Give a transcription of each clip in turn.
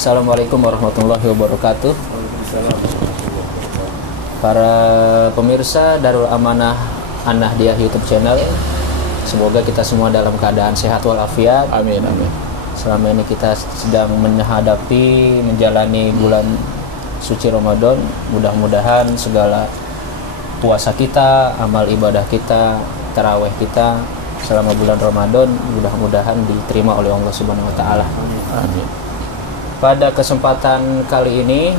Assalamualaikum warahmatullahi wabarakatuh. Para pemirsa Darul Amanah An-Nahdiyah YouTube channel, semoga kita semua dalam keadaan sehat walafiat. Amin, amin. Selama ini kita sedang menjalani bulan suci Ramadan. Mudah-mudahan segala puasa kita, amal ibadah kita, tarawih kita selama bulan Ramadan mudah-mudahan diterima oleh Allah Subhanahu wa taala. Amin. Pada kesempatan kali ini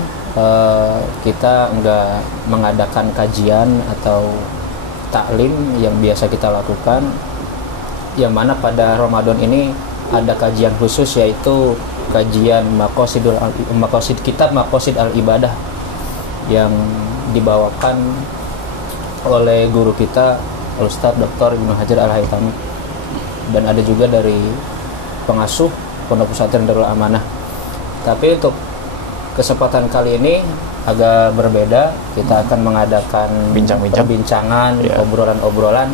kita enggak mengadakan kajian atau taklim yang biasa kita lakukan, yang mana pada Ramadan ini ada kajian khusus, yaitu kajian kitab Maqasid al-Ibadah yang dibawakan oleh guru kita Ustadz Dr. Ibnu Hajar Al-Haytami, dan ada juga dari pengasuh Pondok Pesantren Darul Amanah. Tapi untuk kesempatan kali ini agak berbeda. Kita akan mengadakan perbincangan, obrolan-obrolan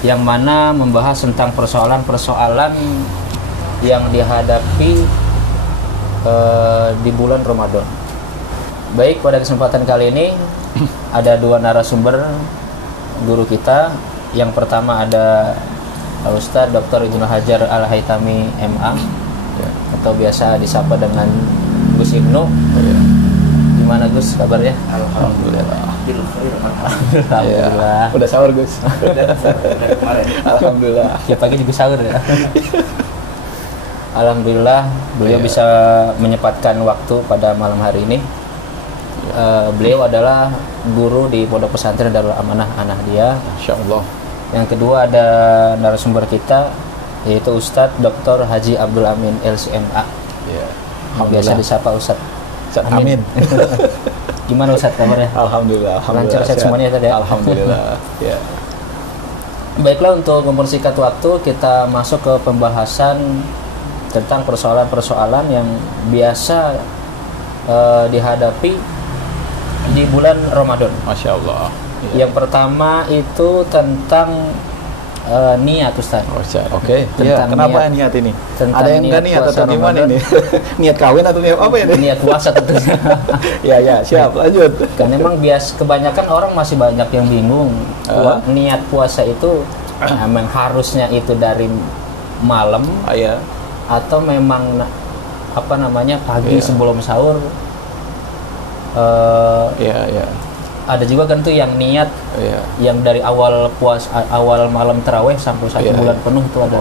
yang mana membahas tentang persoalan-persoalan yang dihadapi di bulan Ramadan. Baik, pada kesempatan kali ini ada dua narasumber guru kita. Yang pertama ada Ustadz Dr. Ibnu Hajar Al-Haytami MA, atau biasa disapa dengan Gus Ibnu. Gimana Gus kabarnya? Alhamdulillah. Alhamdulillah. Udah sahur Gus. Alhamdulillah. Ya pagi juga sahur ya. Alhamdulillah beliau bisa menyempatkan waktu pada malam hari ini. Beliau adalah guru di Pondok Pesantren Darul Amanah An-Nahdiyah. Insyaallah. Yang kedua ada narasumber kita, yaitu Ustadz Dr. Haji Abdul Amin LCMA. Biasa disapa Ustadz. Amin. Gimana Ustadz kabarnya? Alhamdulillah. Lancar sehat semuanya tadi ya? Alhamdulillah. Ya. Baiklah, untuk mempersingkat waktu, kita masuk ke pembahasan tentang persoalan-persoalan yang biasa dihadapi di bulan Ramadan. Masya Allah. Yang pertama itu tentang niat, Ustaz. Oke. Ya, kenapa niat ini? Ada yang enggak niat atau gimana ini? Niat kawin atau niat apa ini? Niat puasa tentunya. Ya, siap, lanjut. Kan memang kebanyakan orang masih banyak yang bingung. Niat puasa itu memang harusnya itu dari malam, atau memang pagi sebelum sahur. Ada juga kan tuh yang niat yang dari awal malam tarawih sampai satu bulan penuh itu ada.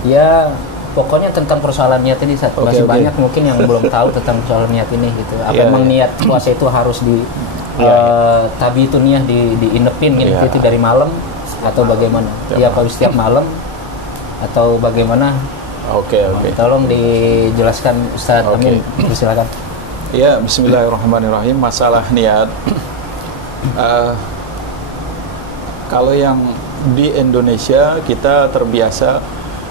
Ya, pokoknya tentang persoalan niat ini masih banyak mungkin yang belum tahu tentang persoalan niat ini gitu. Apa memang niat puasa itu harus tabi itu niat diinepin gitu itu dari malam atau bagaimana? Ya, kalau setiap malam atau bagaimana? Tolong dijelaskan Ustaz. Amin. Silakan. Ya, bismillahirrahmanirrahim. Masalah niat, kalau yang di Indonesia kita terbiasa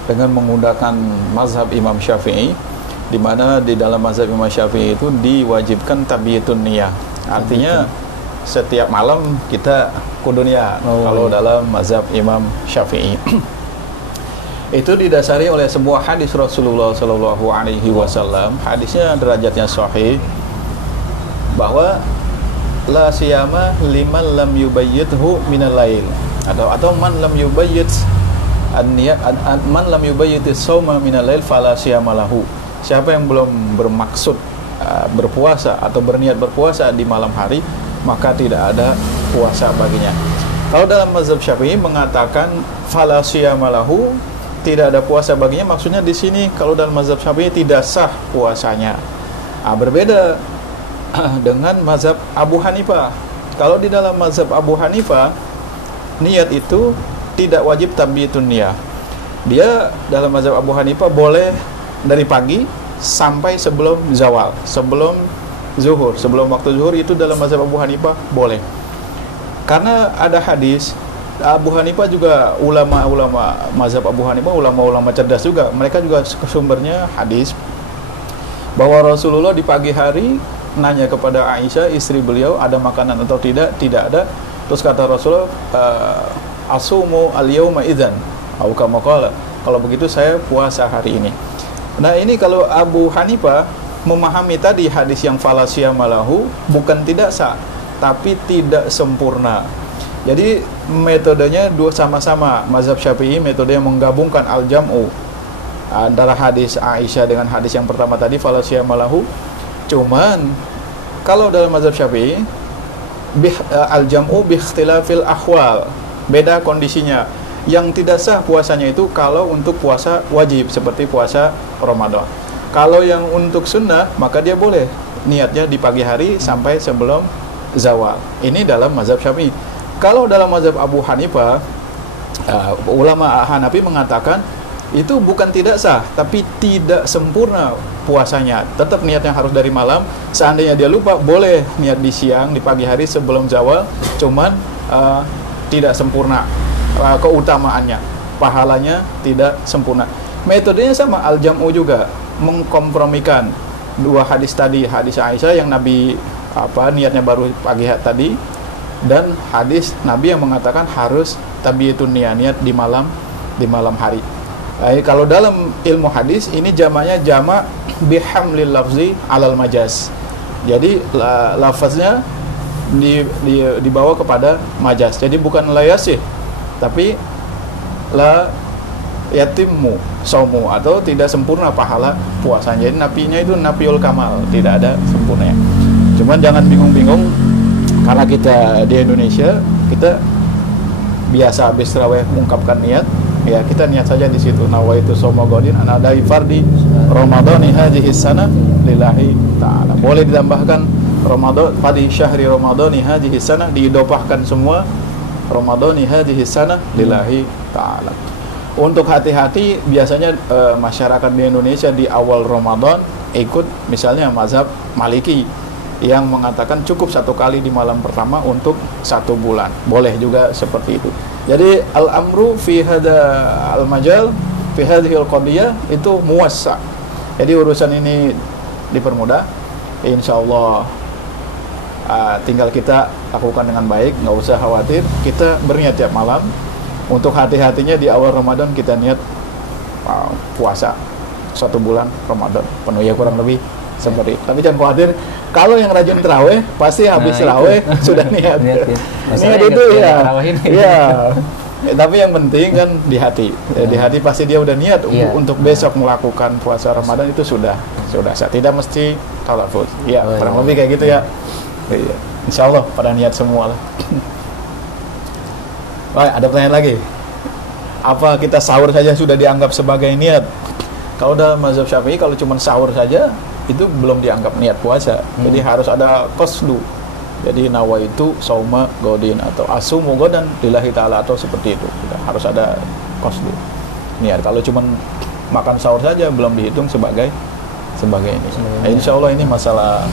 dengan menggunakan mazhab Imam Syafi'i, di mana di dalam mazhab Imam Syafi'i itu diwajibkan tabiyatun niyah. Artinya setiap malam kita kudu niat. Kalau dalam mazhab Imam Syafi'i itu didasari oleh sebuah hadis Rasulullah Shallallahu Alaihi Wasallam. Hadisnya derajatnya sahih, bahwa la siyama liman lam yubayyithu minal lail, atau man lam yubayyit man lam yubayyit as-sawma minal lail fala siyama lahu. Siapa yang belum bermaksud berpuasa atau berniat berpuasa di malam hari, maka tidak ada puasa baginya. Kalau dalam mazhab Syafi'i mengatakan fala siyama lahu, tidak ada puasa baginya, maksudnya di sini kalau dalam mazhab Syafi'i tidak sah puasanya. Berbeda dengan mazhab Abu Hanifah. Kalau di dalam mazhab Abu Hanifah, niat itu tidak wajib tabiyatun niyah. Dia dalam mazhab Abu Hanifah boleh dari pagi sampai sebelum zawal, sebelum zuhur, sebelum waktu zuhur, itu dalam mazhab Abu Hanifah boleh. Karena ada hadis. Abu Hanifah juga ulama-ulama mazhab Abu Hanifah, ulama-ulama cerdas juga. Mereka juga sumbernya hadis bahwa Rasulullah di pagi hari nanya kepada Aisyah, istri beliau, ada makanan atau tidak? Tidak ada. Terus kata Rasulullah, asumu al-yawma idzan, au kama qala, kalau begitu saya puasa hari ini. Nah ini kalau Abu Hanifah memahami tadi hadis yang fala siyama lahu, bukan tidak sah, tapi tidak sempurna. Jadi metodenya dua sama-sama. Mazhab Syafi'i metode yang menggabungkan al-jam'u antara hadis Aisyah dengan hadis yang pertama tadi fala siyama lahu. Cuman kalau dalam mazhab Syafi'i al-jam'u bi ikhtilafil ahwal, beda kondisinya. Yang tidak sah puasanya itu kalau untuk puasa wajib seperti puasa Ramadan. Kalau yang untuk sunnah maka dia boleh niatnya di pagi hari sampai sebelum zawal. Ini dalam mazhab Syafi'i. Kalau dalam mazhab Abu Hanifah, ulama Hanafi mengatakan itu bukan tidak sah, tapi tidak sempurna puasanya. Tetap niatnya harus dari malam. Seandainya dia lupa, boleh niat di siang, di pagi hari sebelum zawal. Cuman tidak sempurna keutamaannya, pahalanya tidak sempurna. Metodenya sama, al-jam'u juga, mengkompromikan dua hadis tadi, hadis Aisyah yang Nabi niatnya baru pagi tadi, dan hadis Nabi yang mengatakan harus tabiyatun niat di malam hari. Kalau dalam ilmu hadis ini jamaknya jamak bihamlil lafzi alal majaz. Jadi lafaznya dibawa kepada majaz. Jadi bukan la yasih, tapi la yatimmu saumu, atau tidak sempurna pahala puasanya. Jadi nafinya itu nafiul kamal, tidak ada sempurnanya. Cuman jangan bingung-bingung, karena kita di Indonesia, kita biasa habis tarawih mengungkapkan niat, ya kita niat saja di situ, nawaitu shauma ghadin an adai fardi ramadhani hadhihi sanah lillahi ta'ala. Boleh ditambahkan Ramadan pada syahri ramadhani hadhihi sanah, diidopahkan semua ramadhani hadhihi sanah lillahi ta'ala. Untuk hati-hati, biasanya masyarakat di Indonesia di awal Ramadan ikut misalnya mazhab Maliki yang mengatakan cukup satu kali di malam pertama untuk 1 bulan. Boleh juga seperti itu. Jadi al-amru fi hada al-majal fi hadhihi al-qadiyah itu muwassa. Jadi urusan ini dipermudah. Insyaallah tinggal kita lakukan dengan baik, nggak usah khawatir. Kita berniat tiap malam. Untuk hati-hatinya di awal Ramadan kita niat puasa 1 bulan Ramadan penuh, ya kurang lebih seperti. Tapi jangan khawatir, kalau yang rajin terawih pasti habis terawih sudah niat. Niat itu ya. Iya. Tapi yang penting kan di hati. Di hati pasti dia udah niat untuk besok melakukan puasa Ramadan, itu sudah sah. Tidak mesti talafuz. Ya, kurang lebih kayak gitu ya. Iya. Insyaallah pada niat semua lah. Baik, ada pertanyaan lagi. Apa kita sahur saja sudah dianggap sebagai niat? Kalau dalam mazhab Syafi'i, kalau cuma sahur saja itu belum dianggap niat puasa. Jadi harus ada qasdu. Jadi nawaitu shauma ghadin atau asumu ghadan lillahi ta'ala, atau seperti itu. Harus ada qasdu, niat. Kalau cuma makan sahur saja belum dihitung sebagai ini. Nah, insyaallah ini masalah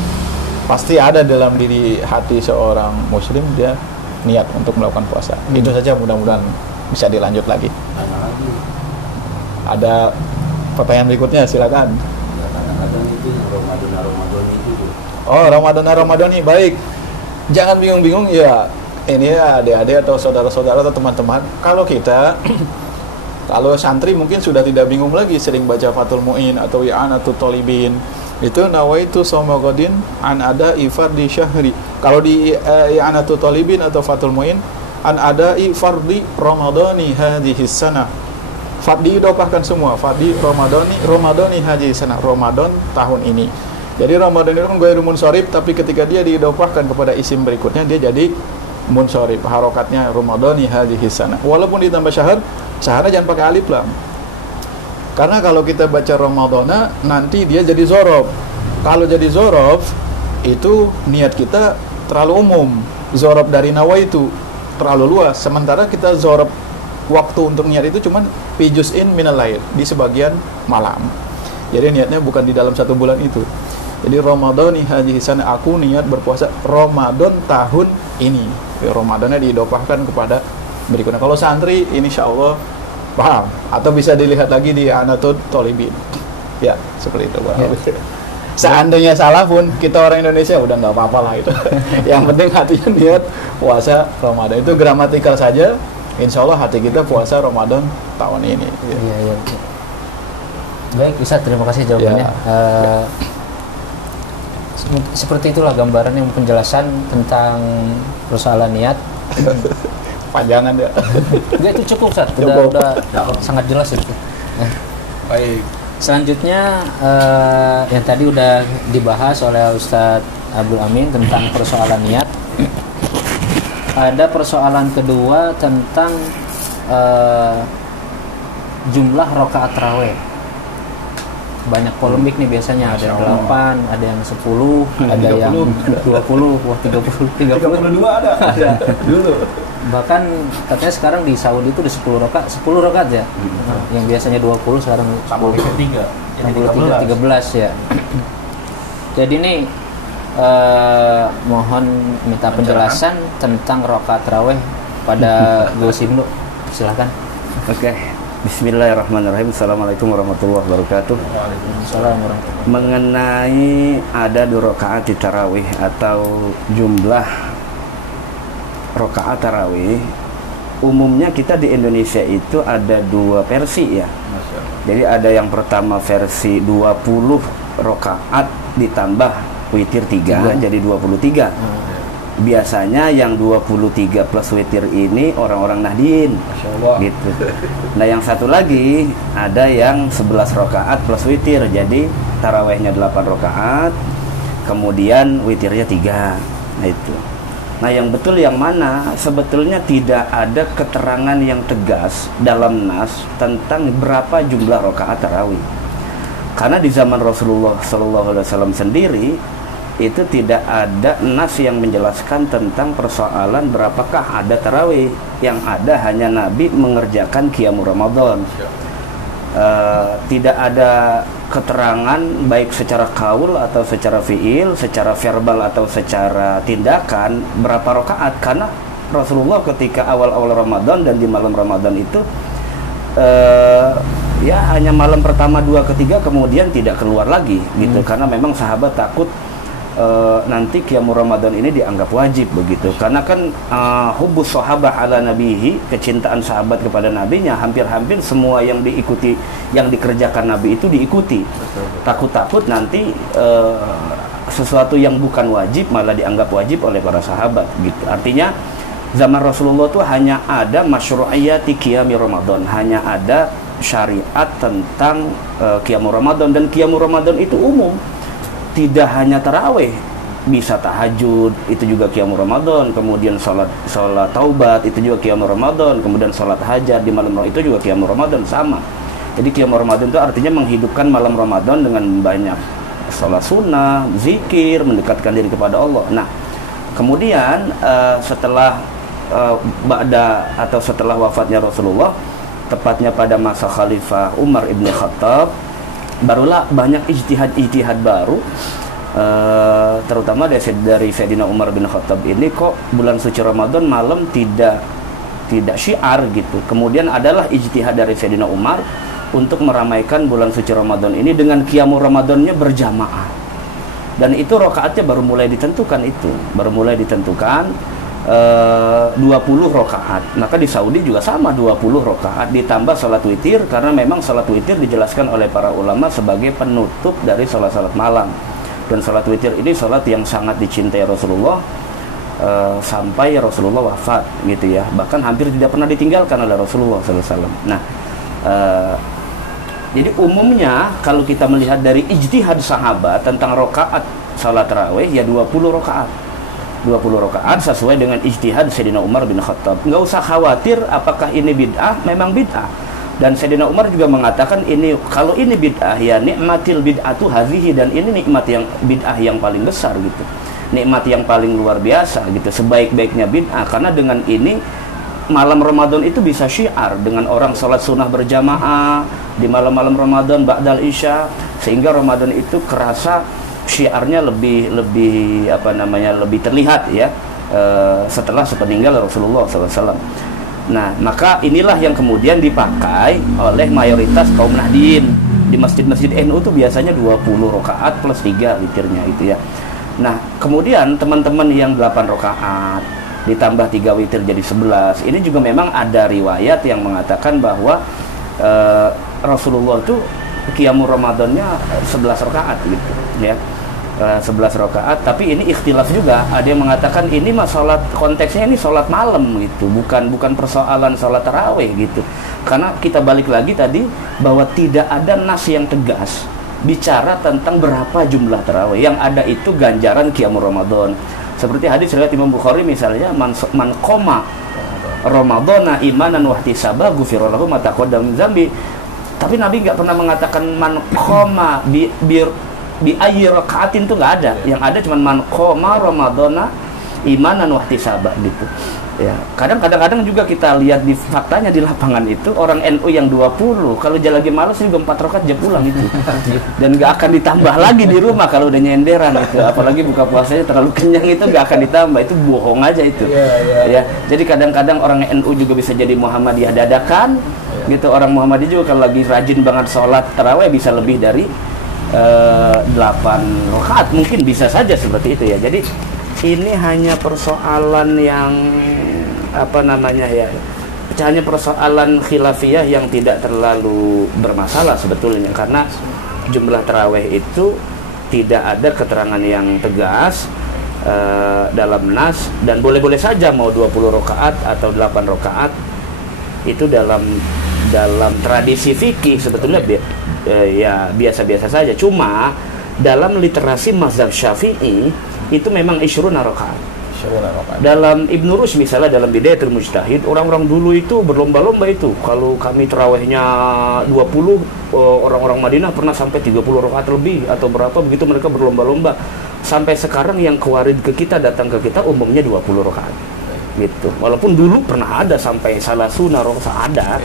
pasti ada dalam diri hati seorang muslim, dia niat untuk melakukan puasa. Itu saja, mudah-mudahan bisa dilanjut lagi. Ada pertanyaan berikutnya, silakan. Kadang-kadang itu yang Ramadan itu. Oh, Ramadan ini baik. Jangan bingung-bingung ya. Ini ya adik-adik atau saudara-saudara atau teman-teman. Kalau santri mungkin sudah tidak bingung lagi, sering baca Fathul Mu'in atau I'anatul Thalibin. Itu nawaitu shauma ghadin an ada'i fardhi syahri. Kalau di I'anatul Thalibin atau Fathul Mu'in, an ada'i fardhi ramadhani hadhihi sanah. Fardhi didopahkan semua, fardhi ramadhani hadhihi sanah, Ramadan tahun ini. Jadi Ramadan itu kan ghairu munsharif, tapi ketika dia didopahkan kepada isim berikutnya, dia jadi munsharif, harokatnya ramadhani hadhihi sanah. Walaupun ditambah syaharnya jangan pakai alif lam. Karena kalau kita baca Ramadana, nanti dia jadi zorof. Kalau jadi zorof, itu niat kita terlalu umum. Zorof dari nawaitu terlalu luas. Sementara kita zorof waktu untuk niat itu cuman fi juz'in minal lail, di sebagian malam. Jadi niatnya bukan di dalam 1 bulan itu. Jadi Ramadhani hadhihi sanah, aku niat berpuasa Ramadan tahun ini. Ramadannya diidopahkan kepada berikutnya. Kalau santri, insyaallah paham, atau bisa dilihat lagi di I'anatul Thalibin. Ya, seperti itu. Seandainya salah pun, kita orang Indonesia udah nggak apa-apa lah itu. Yang penting hatinya niat puasa Ramadan. Itu gramatikal saja. Insya Allah hati kita puasa Ramadan tahun ini. Iya. Baik, Ustaz, terima kasih jawabannya. Seperti itulah gambaran yang penjelasan tentang persoalan niat. Panjangan ya. Enggak, itu cukup, Ustaz. Udah sangat jelas itu. Baik. Selanjutnya yang tadi udah dibahas oleh Ustadz Abdul Amin tentang persoalan niat. Ada persoalan kedua tentang jumlah rakaat tarawih. Banyak polemik nih biasanya, ada yang 8, ada yang 10, ada yang 20, 32 ada. Dulu. Bahkan katanya sekarang di Saudi itu udah 10 rakaat ya. Yang biasanya 20 sekarang sampai 3. Jadi 13 ya. Jadi ini mohon minta penjelasan tentang rakaat tarawih pada Gus Ibnu. Silakan. Oke. Bismillahirrahmanirrahim. Assalamualaikum warahmatullahi wabarakatuh. Waalaikumsalam warahmatullahi wabarakatuh. Mengenai ada 2 rakaat di tarawih atau jumlah rakaat tarawih, umumnya kita di Indonesia itu ada 2 versi ya. Jadi ada yang pertama versi 20 rakaat ditambah witir 3 jadi 23. Biasanya yang 23 plus witir ini orang-orang Nahdien gitu. Nah yang satu lagi ada yang 11 rakaat plus witir, jadi tarawihnya 8 rakaat kemudian witirnya 3. Nah itu. Nah yang betul yang mana? Sebetulnya tidak ada keterangan yang tegas dalam nas tentang berapa jumlah rakaat tarawih. Karena di zaman Rasulullah SAW sendiri itu tidak ada nas yang menjelaskan tentang persoalan berapakah ada tarawih. Yang ada hanya Nabi mengerjakan qiyamul Ramadan. Tidak ada keterangan baik secara qaul atau secara fi'il, secara verbal atau secara tindakan berapa rakaat, karena Rasulullah ketika awal-awal Ramadan dan di malam Ramadan itu ya hanya malam pertama 2 ketiga kemudian tidak keluar lagi gitu, karena memang sahabat takut nanti qiyamul Ramadan ini dianggap wajib begitu, karena kan hubbus sahabah ala nabihi, kecintaan sahabat kepada nabinya, hampir-hampir semua yang diikuti, yang dikerjakan nabi itu diikuti. Takut-takut nanti sesuatu yang bukan wajib malah dianggap wajib oleh para sahabat gitu. Artinya zaman Rasulullah itu hanya ada masyru'iyati qiyami Ramadan, hanya ada syariat tentang qiyamul Ramadan, dan qiyamul Ramadan itu umum. Tidak hanya tarawih, bisa tahajud, itu juga qiyamul Ramadan, kemudian salat taubat, itu juga qiyamul Ramadan, kemudian salat hajat di malam itu juga qiyamul Ramadan, sama. Jadi qiyamul Ramadan itu artinya menghidupkan malam Ramadan dengan banyak salat sunnah, zikir, mendekatkan diri kepada Allah. Nah, kemudian setelah setelah wafatnya Rasulullah, tepatnya pada masa Khalifah Umar ibn Khattab, barulah banyak ijtihad baru, terutama dari Sayyidina Umar bin Khattab ini, kok bulan suci Ramadan malam tidak syiar gitu. Kemudian adalah ijtihad dari Sayyidina Umar untuk meramaikan bulan suci Ramadan ini dengan qiyamul Ramadannya berjamaah, dan itu rakaatnya baru mulai ditentukan 20 rakaat. Maka di Saudi juga sama, 20 rakaat ditambah salat witir, karena memang salat witir dijelaskan oleh para ulama sebagai penutup dari salat-salat malam. Dan salat witir ini salat yang sangat dicintai Rasulullah sampai Rasulullah wafat gitu ya. Bahkan hampir tidak pernah ditinggalkan oleh Rasulullah SAW. Nah, jadi umumnya kalau kita melihat dari ijtihad sahabat tentang rakaat salat tarawih ya 20 rakaat. 20 rakaat sesuai dengan ijtihad Sayyidina Umar bin Khattab. Nggak usah khawatir apakah ini bid'ah, memang bid'ah. Dan Sayyidina Umar juga mengatakan ini, kalau ini bid'ah ya nikmatil bid'atu hadhihi, dan ini nikmat yang bid'ah yang paling besar gitu. Nikmat yang paling luar biasa gitu, sebaik-baiknya bid'ah, karena dengan ini malam Ramadan itu bisa syiar dengan orang salat sunnah berjamaah di malam-malam Ramadan ba'dal isya, sehingga Ramadan itu kerasa syiarnya lebih terlihat ya setelah sepeninggal Rasulullah SAW. Nah, maka inilah yang kemudian dipakai oleh mayoritas kaum Nahdien. Di masjid-masjid NU itu biasanya 20 rakaat plus 3 witirnya itu ya. Nah, kemudian teman-teman yang 8 rakaat ditambah 3 witir jadi 11. Ini juga memang ada riwayat yang mengatakan bahwa Rasulullah itu qiyamul Ramadannya 11 rakaat gitu ya. 11 rakaat, tapi ini ikhtilaf juga. Ada yang mengatakan ini mah salat, konteksnya ini salat malam gitu, bukan persoalan salat tarawih gitu. Karena kita balik lagi tadi bahwa tidak ada nas yang tegas bicara tentang berapa jumlah tarawih. Yang ada itu ganjaran qiyamul Ramadan. Seperti hadis riwayat Imam Bukhari misalnya, man qoma Ramadhana imanan wa ihtisaba ghufira lahu ma taqaddama min dzambi. Tapi Nabi nggak pernah mengatakan man qoma bi ayyi rakaatin, tuh nggak ada. Yang ada cuma man qoma Ramadhana imanan wa ihtisaba gitu. Ya, kadang-kadang juga kita lihat di faktanya di lapangan itu orang NU yang 20 kalau dia lagi malas juga 4 rakaat dia pulang itu. Dan nggak akan ditambah lagi di rumah kalau udah nyenderan itu. Apalagi buka puasanya terlalu kenyang itu nggak akan ditambah, itu bohong aja itu. Ya, jadi kadang-kadang orang NU juga bisa jadi Muhammadiyah dadakan gitu. Orang Muhammadiyah juga kalau lagi rajin banget sholat tarawih bisa lebih dari 8 rakaat, mungkin bisa saja seperti itu ya. Jadi ini hanya persoalan yang hanya persoalan khilafiyah yang tidak terlalu bermasalah sebetulnya, karena jumlah tarawih itu tidak ada keterangan yang tegas dalam nas, dan boleh-boleh saja mau 20 rakaat atau 8 rakaat itu dalam tradisi fikih sebetulnya ya biasa-biasa saja. Cuma dalam literasi mazhab Syafi'i itu memang isyruna rakaat. Dalam Ibnu Rushd misalnya, dalam Bidayatul Mujtahid, orang-orang dulu itu berlomba-lomba itu. Kalau kami tarawihnya 20, orang-orang Madinah pernah sampai 30 rakaat lebih atau berapa, begitu mereka berlomba-lomba. Sampai sekarang yang kewarid ke kita, datang ke kita umumnya 20 rakaat. Gitu. Walaupun dulu pernah ada sampai salasuna rakaat ada.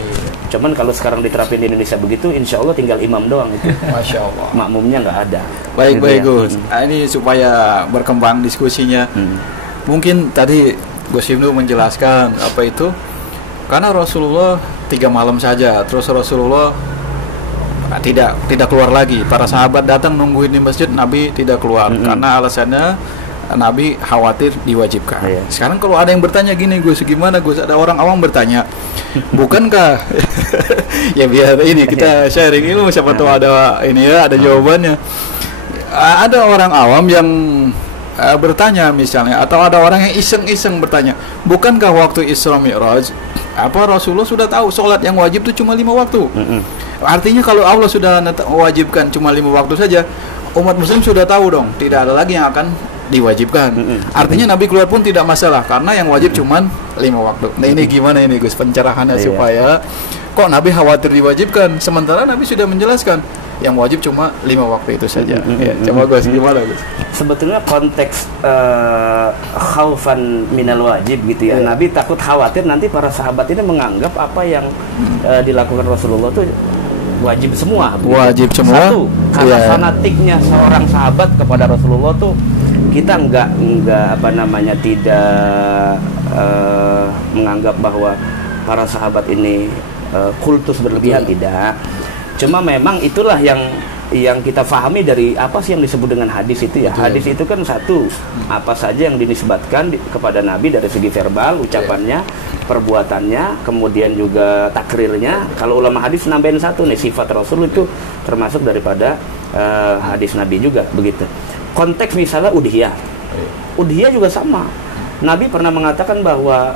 Cuman kalau sekarang diterapin di Indonesia begitu, insya Allah tinggal imam doang itu. Masya Allah. Makmumnya nggak ada. Baik Gus. Ini supaya berkembang diskusinya. Mungkin tadi Gus Ibnu menjelaskan apa itu, karena Rasulullah 3 malam saja, terus Rasulullah tidak keluar lagi. Para sahabat datang nungguin di masjid, Nabi tidak keluar karena alasannya Nabi khawatir diwajibkan. Sekarang kalau ada yang bertanya gini, Gus, gimana Gus? Ada orang awam bertanya, bukankah ya biar ini kita sharing ilmu, siapa tahu ada ini ya, ada jawabannya. Ada orang awam yang bertanya misalnya, atau ada orang yang iseng-iseng bertanya, bukankah waktu Isra Mi'raj Rasulullah sudah tahu sholat yang wajib itu cuma 5 waktu? Artinya kalau Allah sudah mewajibkan cuma 5 waktu saja, umat muslim sudah tahu dong, tidak ada lagi yang akan diwajibkan. Artinya Nabi keluar pun tidak masalah, karena yang wajib cuma 5 waktu. Nah ini gimana ini Gus pencerahannya supaya kok Nabi khawatir diwajibkan, sementara Nabi sudah menjelaskan yang wajib cuma 5 waktu itu saja. Coba Gus, gimana Gus? Sebetulnya konteks khaufan minal wajib gitu ya. Nabi takut khawatir nanti para sahabat ini menganggap apa yang dilakukan Rasulullah itu wajib semua. Begitu. Wajib semua. Satu, karena fanatiknya seorang sahabat kepada Rasulullah tuh kita tidak menganggap bahwa para sahabat ini kultus berlebihan, tidak. Cuma memang itulah yang kita fahami dari apa sih yang disebut dengan hadis itu ya. Hadis itu kan satu, apa saja yang dinisbatkan kepada Nabi dari segi verbal, ucapannya, perbuatannya, kemudian juga takrirnya. Kalau ulama hadis nambahin satu nih, sifat Rasul itu termasuk daripada hadis Nabi juga begitu. Konteks misalnya udhiyah. Udhiyah juga sama. Nabi pernah mengatakan bahwa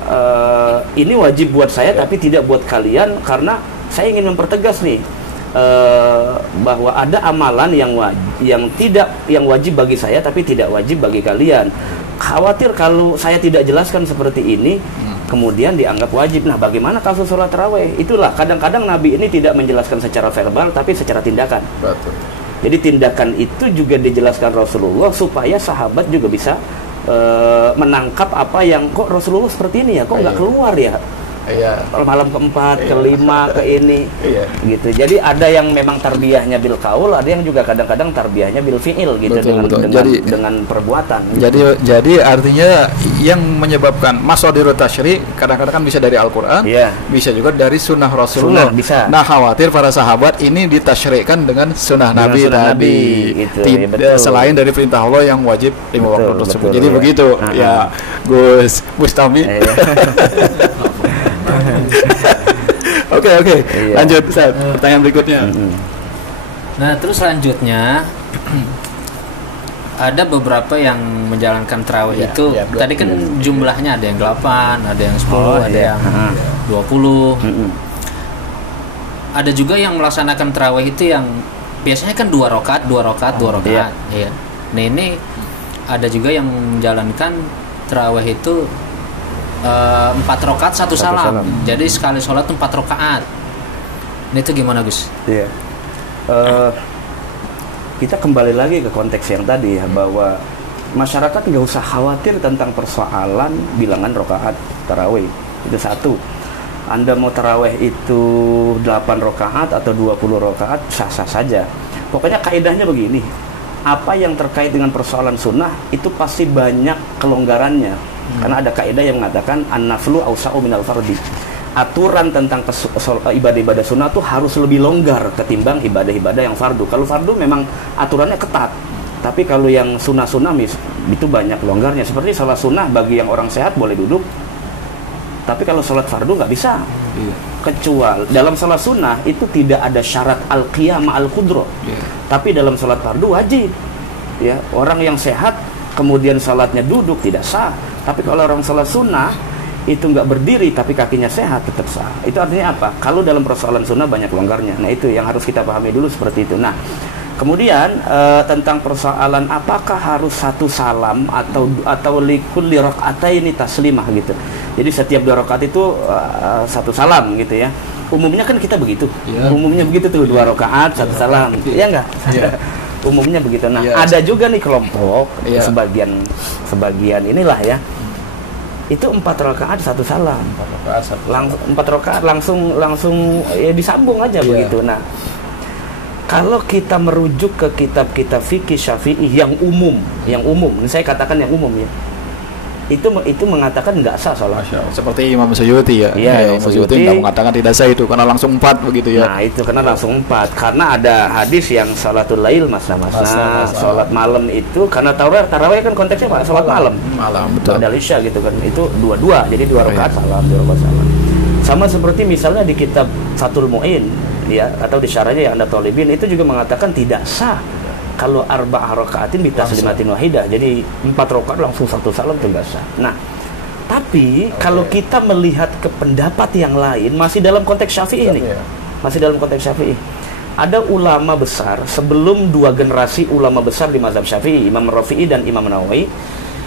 ini wajib buat saya tapi tidak buat kalian, karena saya ingin mempertegas nih bahwa ada amalan yang wajib bagi saya tapi tidak wajib bagi kalian. Khawatir kalau saya tidak jelaskan seperti ini kemudian dianggap wajib. Nah, bagaimana kasus sholat tarawih? Itulah kadang-kadang Nabi ini tidak menjelaskan secara verbal tapi secara tindakan. Betul. Jadi tindakan itu juga dijelaskan Rasulullah supaya sahabat juga bisa menangkap apa yang kok Rasulullah seperti ini ya, kok nggak keluar ya. Malam keempat, kelima, ke ini, gitu. Jadi ada yang memang tarbiyahnya bil qaul, ada yang juga kadang-kadang tarbiyahnya bil fi'il, gitu. Betul. Dengan perbuatan. Gitu. Jadi artinya yang menyebabkan mashadirut tasyri' kadang-kadang kan bisa dari Al-Qur'an, bisa juga dari sunnah Rasulullah. Bisa. Nah, khawatir para sahabat ini ditasyri'kan dengan sunnah Nabi tadi. Gitu, selain dari perintah Allah yang wajib 5 waktu tersebut. Jadi begitu. Ya, Gus Bustami. Oke. Lanjut, Ustaz. Pertanyaan berikutnya. Nah, terus selanjutnya ada beberapa yang menjalankan tarawih itu. Tadi kan jumlahnya ada yang 8, ada yang 10, ada yang 20. Ada juga yang melaksanakan tarawih itu yang biasanya kan 2 rakaat. Iya. Nah, ini ada juga yang menjalankan tarawih itu 4 rakaat 1 salam. Jadi sekali sholat 4 rakaat. Ini itu gimana, Gus? Iya. Kita kembali lagi ke konteks yang tadi ya, bahwa masyarakat nggak usah khawatir tentang persoalan bilangan rakaat tarawih. Itu satu. Anda mau tarawih itu 8 rakaat atau 20 rakaat sah-sah saja. Pokoknya kaidahnya begini. Apa yang terkait dengan persoalan sunnah itu pasti banyak kelonggarannya. Karena ada kaidah yang mengatakan an-naflu awsa'u minal fardi. Aturan tentang ibadah-ibadah sunnah tuh harus lebih longgar ketimbang ibadah-ibadah yang fardu. Kalau fardu memang aturannya ketat, tapi kalau yang sunnah-sunnah itu banyak longgarnya. Seperti sholat sunnah bagi yang orang sehat boleh duduk, tapi kalau sholat fardu nggak bisa. Kecuali dalam sholat sunnah itu tidak ada syarat al-qiyamah al-qudro, tapi dalam sholat fardu wajib. Ya, orang yang sehat kemudian sholatnya duduk tidak sah. Tapi kalau orang sholat sunnah itu nggak berdiri tapi kakinya sehat tetap sah. Itu artinya apa? Kalau dalam persoalan sunnah banyak longgarnya. Nah, itu yang harus kita pahami dulu seperti itu. Nah, kemudian tentang persoalan apakah harus 1 salam atau likulli raka'ataini taslimah gitu. Jadi setiap 2 rakaat itu 1 salam gitu ya. Umumnya kan kita begitu. Umumnya begitu tuh, 2 rakaat 1 salam. Iya enggak? Umumnya begitu. Nah, ada juga nih kelompok sebagian inilah ya. Itu 4 rakaat 1 salam. 4 rakaat langsung ya disambung aja begitu. Nah, kalau kita merujuk ke kitab-kitab fikih Syafi'i yang umum, ini saya katakan yang umum ya. Itu mengatakan nggak sah sholat. Seperti Imam Suyuti ya. Iya, Imam Suyuti nggak mengatakan tidak sah itu karena langsung 4 begitu ya. Nah, itu karena langsung 4. Karena ada hadis yang salatul lail masna-masna, sholat malam itu karena tarawih kan konteksnya Pak, sholat malam. Betul. Ada isya gitu kan. Itu 2-2, jadi 2 rakaat salam, 2 rakaat salam. Sama seperti misalnya di kitab Fathul Mu'in ya, atau di syarahnya yang Anda Thalibin itu juga mengatakan tidak sah kalau 4 rakaatin bitaslimatin wahidah. Jadi 4 rakaat langsung 1 salam itu enggak sah. Nah, tapi kalau kita melihat ke pendapat yang lain masih dalam konteks Syafi'i ini. Masih dalam konteks Syafi'i. Ada ulama besar sebelum 2 generasi ulama besar di mazhab Syafi'i, Imam Rafi'i dan Imam Nawawi.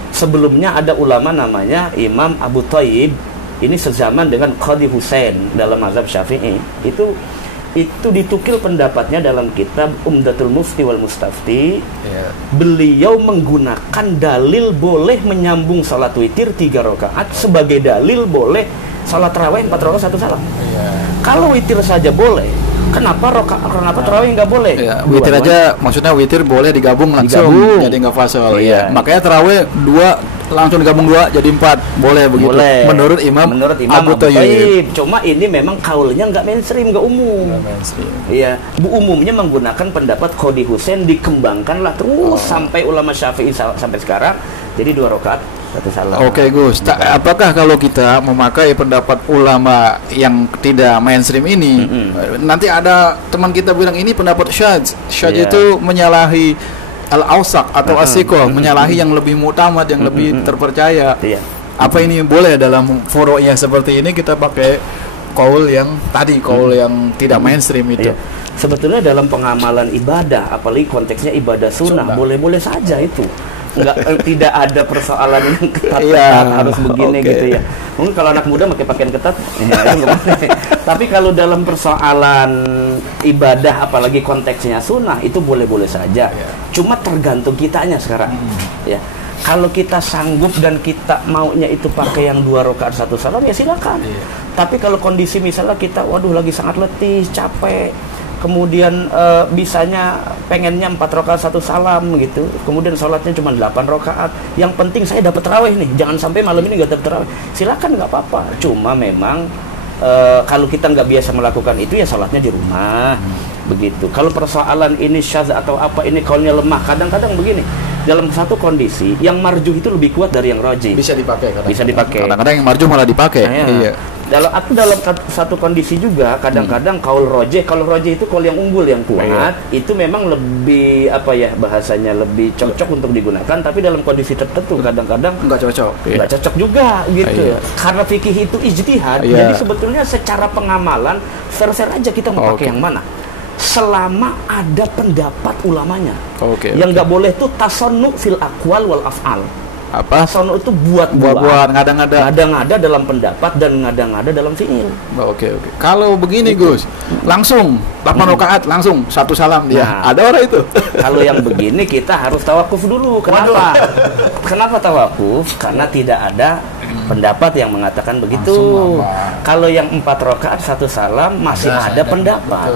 Sebelumnya ada ulama namanya Imam Abu Thayyib. Ini sezaman dengan Qadhi Husain dalam mazhab Syafi'i. Itu ditukil pendapatnya dalam kitab Umdatul Mufti wal Mustafti. Beliau menggunakan dalil boleh menyambung salat witir 3 rakaat sebagai dalil boleh salat tarawih 4 rakaat 1 salam. Kalau witir saja boleh, kenapa tarawih nggak boleh? Witir aja, maksudnya witir boleh digabung langsung jadi nggak fasal. Makanya tarawih 2 langsung digabung 2 jadi 4 boleh begitu. Boleh. Menurut Imam Abu Thayyib. Cuma ini memang kaulnya nggak mainstream, nggak umum. Iya, umumnya menggunakan pendapat Qadhi Husain, dikembangkanlah terus sampai ulama Syafi'i sampai sekarang. Jadi 2 rakaat 1 salam. Oke, Gus. Apakah kalau kita memakai pendapat ulama yang tidak mainstream ini, nanti ada teman kita bilang ini pendapat syadz. Syadz itu menyalahi al-awsaq atau as-siqah, menyalahi yang lebih mutamad, yang lebih terpercaya. Apa ini boleh dalam foro'nya seperti ini kita pakai qaul yang tadi, qaul yang tidak mainstream itu? Sebetulnya dalam pengamalan ibadah, apalagi konteksnya ibadah sunnah, boleh-boleh saja itu. Tidak ada persoalan yang ketat harus begini gitu ya. Mungkin kalau anak muda pakai pakaian ketat ya itu nggak boleh. Tapi kalau dalam persoalan ibadah apalagi konteksnya sunnah itu boleh-boleh saja. Cuma tergantung kitanya sekarang. Ya. Kalau kita sanggup dan kita maunya itu pakai yang 2 rakaat 1 salam ya silakan. Tapi kalau kondisi misalnya kita lagi sangat letih, capek, kemudian bisanya pengennya 4 rakaat 1 salam gitu, kemudian sholatnya cuma 8 rakaat, yang penting saya dapat tarawih nih, jangan sampai malam ini nggak dapat tarawih, silakan, nggak apa-apa. Cuma memang kalau kita nggak biasa melakukan itu ya sholatnya di rumah begitu. Kalau persoalan ini syadz atau apa ini kaulnya lemah, kadang-kadang begini, dalam satu kondisi yang marjuh itu lebih kuat dari yang rajih. Bisa dipakai. Bisa dipakai. Kadang-kadang yang marjuh malah dipakai. Nah, dalam satu kondisi juga kadang-kadang kaul rojih itu kaul yang unggul yang kuat itu memang lebih bahasanya lebih cocok untuk digunakan, tapi dalam kondisi tertentu kadang-kadang nggak cocok juga gitu. Karena fikih itu ijtihad, jadi sebetulnya secara pengamalan fair aja kita mau pakai yang mana selama ada pendapat ulamanya. Yang nggak boleh tuh tasannu fil aqwal wal af'al. Tasannu itu buat ngada-ngada dalam pendapat dan ngada-ngada dalam fi'il. Kalau begini Gus, langsung 8 rakaat langsung satu salam dia. Ada orang itu. Kalau yang begini kita harus tawakuf dulu. Kenapa? Kenapa tawakuf? Karena tidak ada pendapat yang mengatakan begitu. Kalau yang 4 rakaat satu salam masih ada pendapat.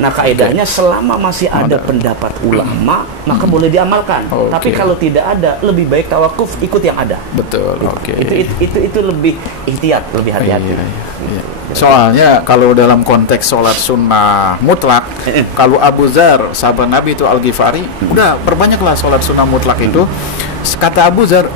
Nah, kaidahnya selama masih ada pendapat ulama maka boleh diamalkan. Tapi kalau tidak ada, lebih baik tawakuf, ikut yang ada. Betul. Itu lebih ihtiyat, lebih hati-hati. Soalnya kalau dalam konteks sholat sunnah mutlak, kalau Abu Dzar sahabat Nabi itu Al-Ghifari, udah perbanyaklah sholat sunnah mutlak itu. Kata Abu Dzar,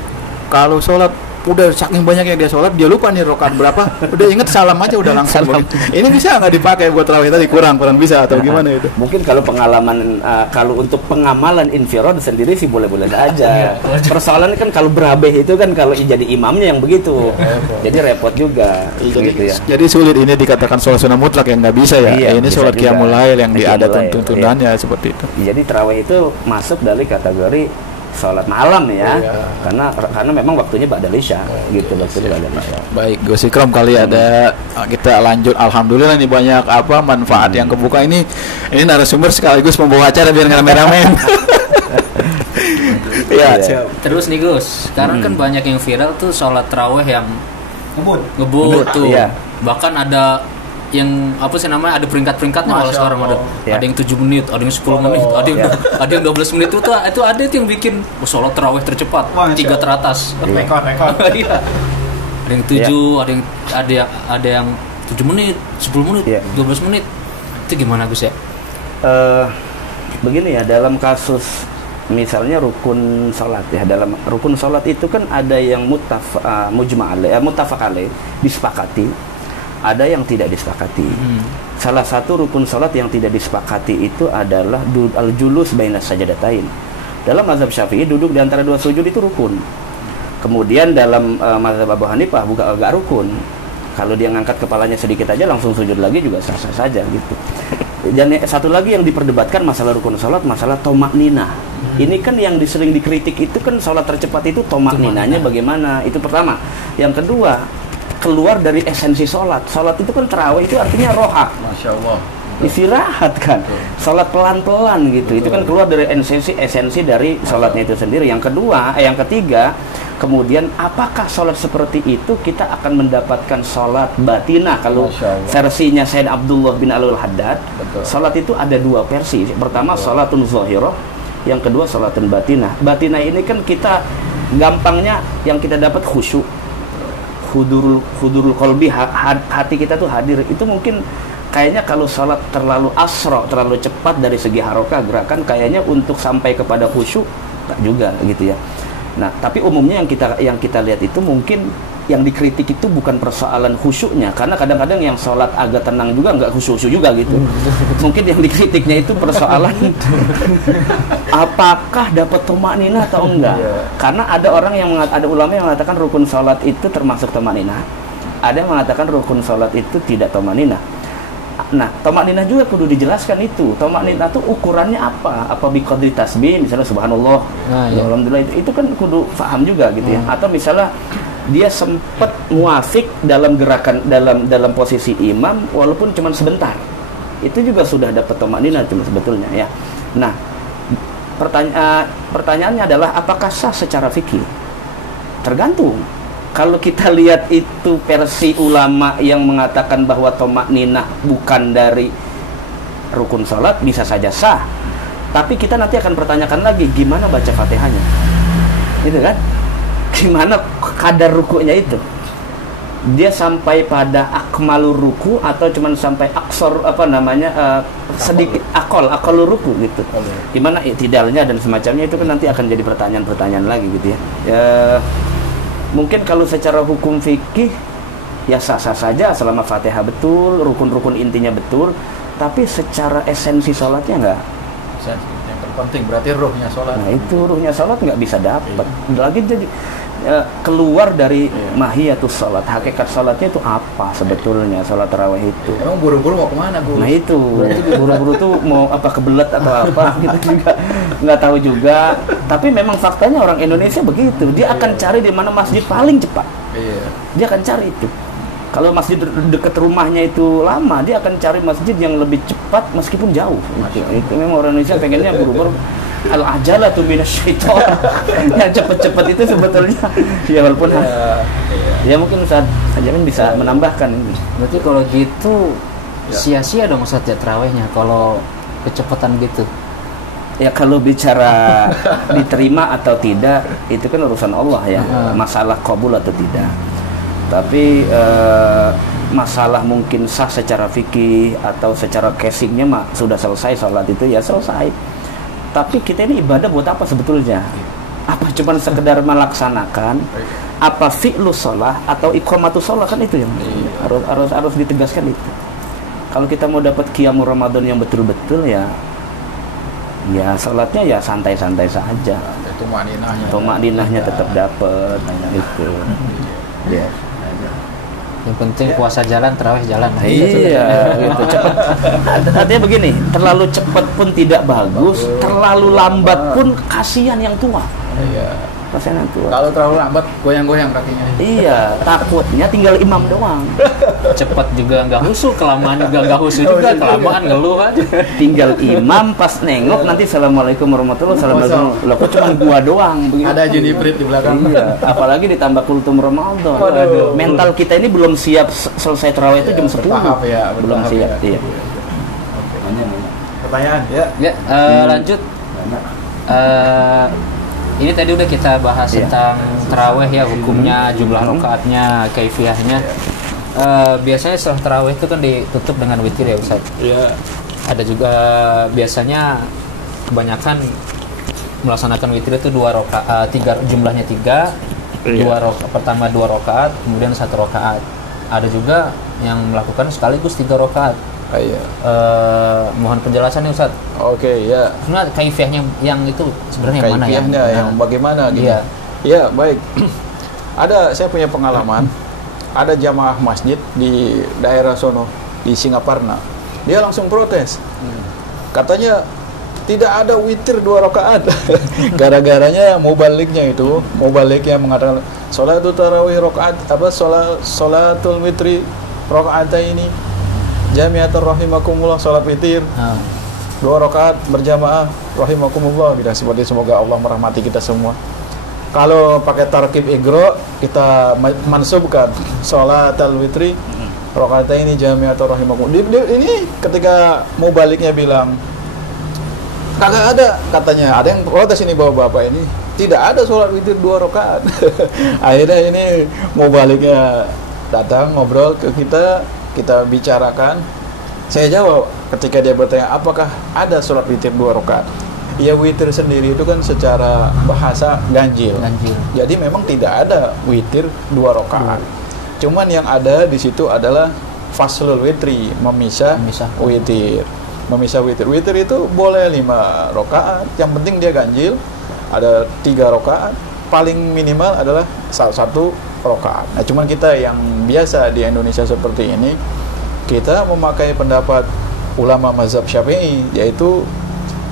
kalau sholat udah saking banyaknya dia sholat, dia lupa nih rakaat berapa, udah inget salam aja udah langsung. Ini bisa nggak dipakai buat tarawih tadi? Kurang bisa atau gimana itu? Mungkin kalau pengalaman, kalau untuk pengamalan infirad sendiri sih boleh-boleh aja. Persoalannya kan kalau berabeh itu kan kalau jadi imamnya yang begitu, jadi repot juga. Jadi sulit ini dikatakan sholat sunnah mutlak yang nggak bisa ya. Ini sholat qiyamul lail yang ada tuntunannya seperti itu. Jadi tarawih itu masuk dari kategori sholat malam ya, karena memang waktunya ba'dal isya gitu, waktunya ba'dal isya. Baik, Gus Ikram, kali ada kita lanjut. Alhamdulillah nih banyak manfaat yang kebuka ini narasumber sekaligus pembawa acara biar rame-rame. Siap. Terus nih Gus, sekarang kan banyak yang viral tuh sholat tarawih yang ngebut tuh. Bahkan ada yang ada peringkat-peringkatnya kalau sekarang ada yang 7 menit, ada yang 10 menit, ada yang 12 menit itu ada yang bikin sholat tarawih tercepat 3 teratas. Rekor. Iya. Ada yang 7, ada yang 7 menit, 10 menit, 12 menit. Itu gimana Gus ya? Begini ya, dalam kasus misalnya rukun salat ya, dalam rukun salat itu kan ada yang muttafaq alaih, disepakati, ada yang tidak disepakati. Salah satu rukun salat yang tidak disepakati itu adalah al-julus bainas sajadatain. Dalam mazhab Syafi'i duduk di antara 2 sujud itu rukun. Kemudian dalam mazhab Abu Hanifah agak rukun. Kalau dia ngangkat kepalanya sedikit aja langsung sujud lagi juga sah-sah saja gitu. Dan satu lagi yang diperdebatkan masalah rukun salat, masalah tomakninah. Ini kan yang sering dikritik itu kan salat tercepat itu tomakninahnya bagaimana? Itu pertama. Yang kedua, keluar dari esensi sholat. Sholat itu kan tarawih itu artinya roha. Masya Allah. Istirahat kan. Sholat pelan-pelan gitu. Itu kan keluar dari esensi dari sholatnya itu sendiri. Yang ketiga, kemudian apakah sholat seperti itu kita akan mendapatkan sholat batinah? Kalau versinya Sayyid Abdullah bin Al-Haddad, sholat itu ada 2 versi. Pertama sholatun zahirah, yang kedua sholatun batinah. Batinah ini kan kita gampangnya yang kita dapat khusyuk, hudurul qalbi, hati kita tuh hadir. Itu mungkin kayaknya kalau sholat terlalu asra, terlalu cepat dari segi harokah gerakan, kayaknya untuk sampai kepada khusyuk tak juga gitu ya. Nah, tapi umumnya yang kita lihat itu mungkin yang dikritik itu bukan persoalan khusyuknya, karena kadang-kadang yang sholat agak tenang juga nggak khusyuk juga gitu. Mungkin yang dikritiknya itu persoalan apakah dapat tumakninah atau enggak. Karena ada ulama yang mengatakan rukun sholat itu termasuk tumakninah, ada yang mengatakan rukun sholat itu tidak tumakninah. Nah, tumakninah juga kudu dijelaskan itu. Tumakninah itu ukurannya apa? Apa biqadri tasbih, misalnya subhanallah, alhamdulillah, itu kan kudu paham juga gitu ya. Atau misalnya dia sempat muafik dalam gerakan dalam posisi imam walaupun cuma sebentar, itu juga sudah dapat tumakninah cuma sebetulnya ya. Nah, pertanyaannya adalah apakah sah secara fikih? Tergantung. Kalau kita lihat itu versi ulama yang mengatakan bahwa tumakninah bukan dari rukun salat, bisa saja sah. Tapi kita nanti akan pertanyakan lagi gimana baca Fatihahnya. Gitu kan? Gimana kadar rukunya itu? Dia sampai pada akmalur ruku atau cuman sampai aksor sedikit akol ruku gitu. Gimana i'tidalnya dan semacamnya, itu kan nanti akan jadi pertanyaan-pertanyaan lagi gitu ya. Mungkin kalau secara hukum fikih ya sah-sah saja selama Fatihah betul, rukun-rukun intinya betul, tapi secara esensi sholatnya enggak. Yang terpenting berarti ruhnya sholat. Nah itu ruhnya sholat nggak bisa dapat. Lagi jadi keluar dari mahiyatus sholat, hakikat sholatnya itu apa sebetulnya sholat tarawih itu. Emang buru-buru mau kemana, Bu? Nah itu buru-buru tuh mau apa, kebelet atau apa kita juga nggak tahu juga. Tapi memang faktanya orang Indonesia begitu, dia akan cari di mana masjid paling cepat. Dia akan cari itu. Kalau masjid dekat rumahnya itu lama, dia akan cari masjid yang lebih cepat meskipun jauh. Itu memang orang Indonesia pengennya buru-buru. Al-ajalatu minasyaiton. Yang cepat-cepat itu sebetulnya ya walaupun ya mungkin Ustaz Ajamin bisa menambahkan ini. Berarti kalau gitu sia-sia dong Ustaz ya tarawihnya kalau kecepatan gitu. Ya kalau bicara diterima atau tidak itu kan urusan Allah ya, masalah qabul atau tidak. Tapi masalah mungkin sah secara fikih atau secara casingnya mah sudah selesai sholat itu ya selesai. Tapi kita ini ibadah buat apa sebetulnya? Apa cuma sekedar melaksanakan? Apa fi'lu sholah atau iqamatu sholah, kan itu yang harus ditegaskan itu. Kalau kita mau dapat qiyamul Ramadan yang betul-betul ya sholatnya ya santai-santai saja. Tumakninahnya tetap dapat itu. Ya. Yang penting puasa jalan, tarawih jalan. Iya, gitu. Cepat. Artinya begini, terlalu cepat pun tidak bagus, terlalu lambat pun kasihan yang tua. Iya. Kasihan yang tua. Kalau terlalu lambat, goyang-goyang kakinya. Iya, takutnya tinggal imam doang. Cepat juga nggak husu, kelamaan juga nggak husu juga, kelamaan ngeluh aja. Tinggal imam pas nengok nanti assalamualaikum warahmatullahi wabarakatuh. Loh kok cuma gua doang begitu. Ada Juniprit di belakang. Iya, apalagi ditambah kultum Ramadan. Waduh. Mental kita ini belum siap selesai tarawih itu jam 10. Bertahap ya, belum siap. Iya. Pertanyaan ya. Ya, lanjut. Ini tadi udah kita bahas tentang tarawih ya, hukumnya, jumlah rakaatnya, kaifiyahnya. Biasanya setelah tarawih itu kan ditutup dengan witir ya Ustaz. Iya. Ada juga biasanya kebanyakan melaksanakan witir itu 2 rakaat, jumlahnya 3. Pertama 2 rakaat, kemudian 1 rakaat. Ada juga yang melakukan sekaligus 3 rakaat. Iya. Mohon penjelasannya Ustaz. Oke, ya. Sebenarnya kaifiyahnya yang itu sebenarnya yang mana ya? Kaifiyahnya yang bagaimana gitu. Iya. Ya, baik. Saya punya pengalaman. Ada jamaah masjid di daerah sono di Singaparna. Dia langsung protes. Katanya tidak ada witir 2 rakaat. Gara-garanya mubaliknya yang mengatakan sholatul tarawih rakaat sholatul witri rakaataini jami'atan rahimakumullah, sholat witir 2 rakaat berjamaah rahimakumullah. Kita seperti semoga Allah merahmati kita semua. Kalau pakai tarkib igro kita mansubkan sholatul witri rakaataini jami'atan rahimakumullah. Ini ketika mau baliknya bilang kagak ada, katanya ada yang protes ini bapak-bapak ini tidak ada sholat witir 2 rakaat. Akhirnya ini mau baliknya datang ngobrol ke kita bicarakan. Saya jawab ketika dia bertanya apakah ada sholat witir 2 rakaat. Ya witir sendiri itu kan secara bahasa ganjil. Jadi memang tidak ada witir 2 rakaat. Cuman yang ada di situ adalah faslul witri, memisah witir. Memisah witir. Witir itu boleh 5 rakaat, yang penting dia ganjil. Ada 3 rakaat, paling minimal adalah 1 rakaat. Nah, cuman kita yang biasa di Indonesia seperti ini, kita memakai pendapat ulama mazhab Syafi'i, yaitu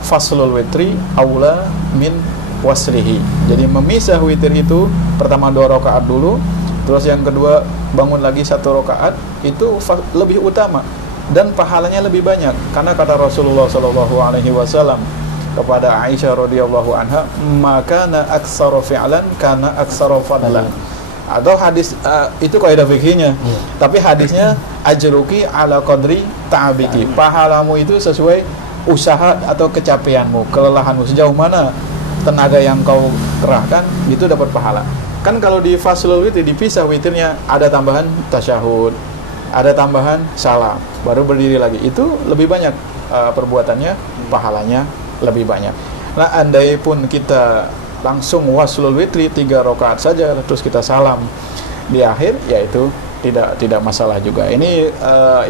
faslul witri aula min wasrihi. Jadi memisah witir itu pertama 2 rakaat dulu, terus yang kedua bangun lagi 1 rakaat, itu lebih utama dan pahalanya lebih banyak. Karena kata Rasulullah SAW kepada Aisyah radhiyallahu anha, maka na aksara fi'lan kana aksara fadlan. Atau hadis itu kaidah fikihnya. Tapi hadisnya ajruki ala qadri ta'abiki. Pahalamu itu sesuai usaha atau kecapeanmu, kelelahanmu, sejauh mana tenaga yang kau kerahkan itu dapat pahala. Kan kalau di faslul witir dipisah witirnya, ada tambahan tasyahud, ada tambahan salam, baru berdiri lagi. Itu lebih banyak perbuatannya, pahalanya lebih banyak. Nah, andai pun kita langsung waslul witri 3 rakaat saja terus kita salam di akhir, yaitu tidak masalah juga. Ini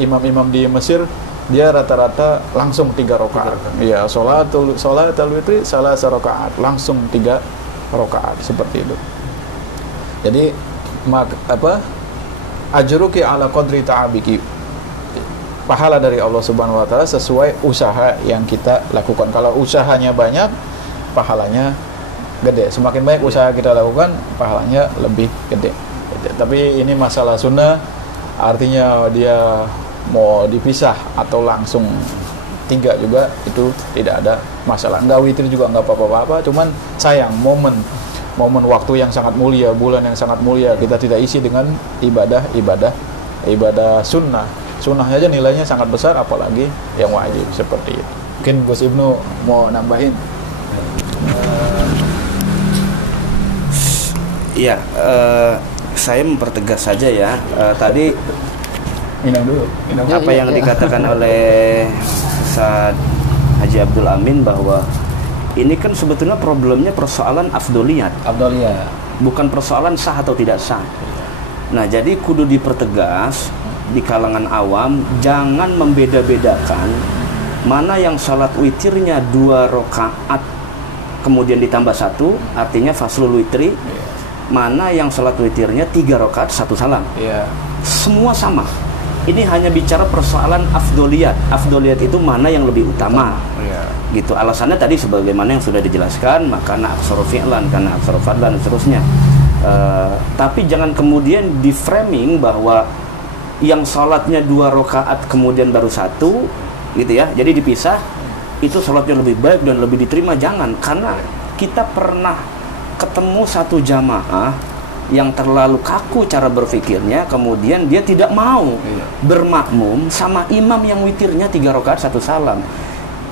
imam-imam di Mesir dia rata-rata langsung 3 rakaat. Iya, sholatul witri salah rakaat, langsung 3 rakaat seperti itu. Jadi ajruki ala qadri ta'abiki. Pahala dari Allah Subhanahu wa taala sesuai usaha yang kita lakukan. Kalau usahanya banyak, pahalanya gede. Semakin banyak usaha kita lakukan, pahalanya lebih gede. Tapi ini masalah sunnah, artinya dia mau dipisah atau langsung 3 juga itu tidak ada masalah. Enggak witir juga enggak apa-apa, cuman sayang momen waktu yang sangat mulia, bulan yang sangat mulia kita tidak isi dengan ibadah sunnah. Sunnahnya aja nilainya sangat besar, apalagi yang wajib seperti itu. Mungkin Gus Ibnu mau nambahin. Iya, saya mempertegas saja ya. Tadi apa yang dikatakan oleh Ustaz Haji Abdul Amin bahwa ini kan sebetulnya problemnya persoalan afdoliyat, bukan persoalan sah atau tidak sah. Nah, jadi kudu dipertegas di kalangan awam, jangan membeda-bedakan mana yang salat witirnya 2 rakaat kemudian ditambah 1, artinya faslul witri, mana yang salat witirnya 3 rakaat 1 salam. Semua sama. Ini hanya bicara persoalan afdoliyat. Afdoliyat itu mana yang lebih utama. Gitu. Alasannya tadi sebagaimana yang sudah dijelaskan, maka aksaru fi'lan, karena aksaru fadlan dan seterusnya. Tapi jangan kemudian di framing bahwa yang salatnya 2 rakaat kemudian baru 1, gitu ya. Jadi dipisah, itu salatnya lebih baik dan lebih diterima. Jangan, karena kita pernah ketemu satu jamaah yang terlalu kaku cara berpikirnya, kemudian dia tidak mau bermakmum sama imam yang witirnya 3 rakaat 1 salam.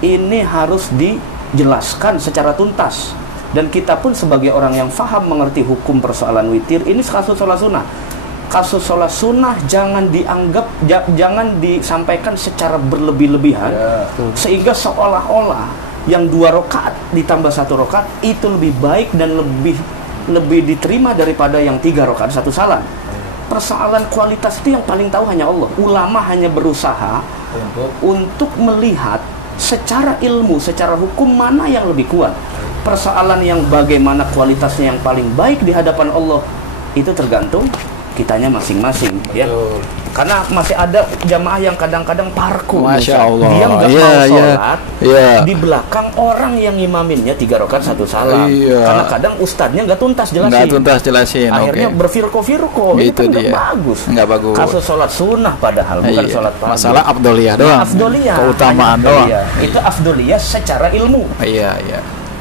Ini harus dijelaskan secara tuntas, dan kita pun sebagai orang yang faham mengerti hukum persoalan witir, ini kasus sholat sunnah. Kasus sholat sunnah jangan dianggap, jangan disampaikan secara berlebih-lebihan, sehingga seolah-olah yang 2 rakaat ditambah 1 rakaat itu lebih baik dan lebih diterima daripada yang 3 rakaat 1 salam. Persoalan kualitas itu yang paling tahu hanya Allah. Ulama hanya berusaha untuk melihat secara ilmu, secara hukum mana yang lebih kuat. Persoalan yang bagaimana kualitasnya yang paling baik di hadapan Allah, itu tergantung kitanya masing-masing, ya. Karena masih ada jamaah yang kadang-kadang parku, Masya Allah. Dia nggak mau sholat di belakang orang yang imaminnya 3 rakaat 1 salam. Karena kadang ustadznya nggak tuntas jelasin. Akhirnya berfirqo-firqo. Itu kan nggak bagus. Kasus sholat sunnah padahal bukan sholat fardu. Masalah afdoliyah doang. Afdoliyah, keutamaan doang. Itu afdoliyah secara ilmu.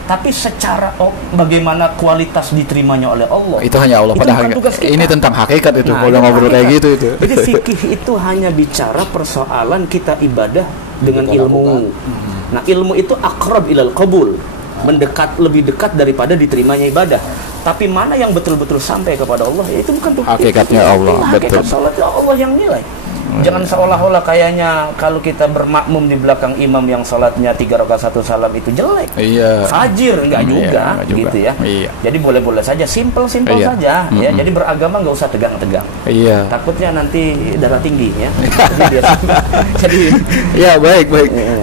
Tapi secara bagaimana kualitas diterimanya oleh Allah, itu hanya Allah. Padahal ini tentang hakikat itu. Kalau ngobrol kayak gitu itu. Jadi fikih itu hanya bicara persoalan kita ibadah dengan ilmu. Nah, ilmu itu aqrab ilal qabul, lebih dekat daripada diterimanya ibadah. Tapi mana yang betul-betul sampai kepada Allah, ya itu bukan hakikatnya Allah. Hakikat salat Allah yang nilai. Jangan seolah-olah kayaknya kalau kita bermakmum di belakang imam yang sholatnya 3 rakaat 1 salam itu jelek. Fajir, enggak juga, gitu ya. Jadi boleh-boleh saja, simple saja, ya. Jadi beragama nggak usah tegang-tegang. Takutnya nanti darah tinggi, ya. Jadi ya, baik.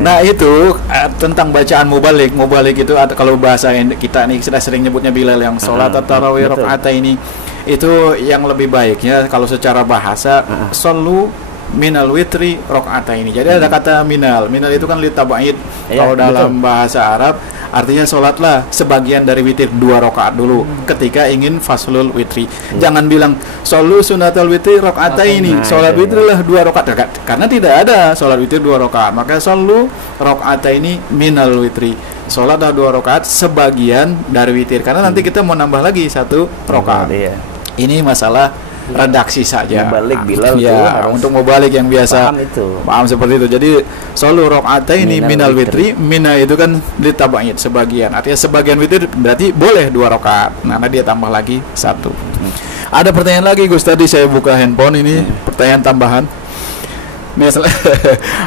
Nah, itu tentang bacaan mubalik itu kalau bahasa kita nih sudah sering nyebutnya Bilal yang sholat tarawih rakaat ini. Itu yang lebih baiknya kalau secara bahasa solu minal witri rakaat ini. Jadi ada kata minal itu kan litaba'id. Kalau dalam bahasa Arab artinya sholatlah sebagian dari witir 2 rakaat dulu ketika ingin faslul witri. Jangan bilang solu sunatul witri rakaat ini. Sholat witri lah 2 rakaat, karena tidak ada sholat witri 2 rakaat. Maka solu rakaat ini minal witri. Sholatlah 2 rakaat sebagian dari witir, karena nanti kita mau nambah lagi 1 rakaat. Ini masalah redaksi saja. Mubalik Bilal untuk mubalik yang biasa paham seperti itu. Jadi solu rakaat ini minal witri, mina itu kan litaba'id sebagian. Artinya sebagian witir berarti boleh 2 rakaat. Nah, dia tambah lagi 1. Ada pertanyaan lagi Gus, tadi saya buka handphone ini, pertanyaan tambahan. Misalnya,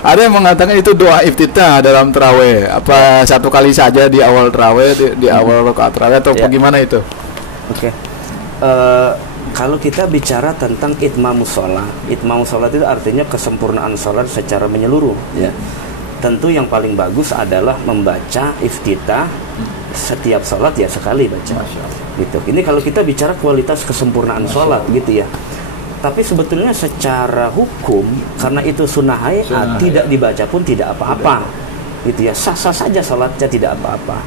ada yang mengatakan itu doa iftitah dalam tarawih. Apa 1 kali saja di awal tarawih, di awal rakaat tarawih, atau bagaimana itu? Kalau kita bicara tentang itmamus sholat itu artinya kesempurnaan sholat secara menyeluruh, ya. Tentu yang paling bagus adalah membaca iftitah setiap sholat ya sekali baca. Gitu. Ini kalau kita bicara kualitas kesempurnaan sholat, gitu ya. Tapi sebetulnya secara hukum, karena itu sunnah hayat, tidak dibaca pun tidak apa-apa. Gitu ya, sah-sah saja sholatnya, tidak apa-apa.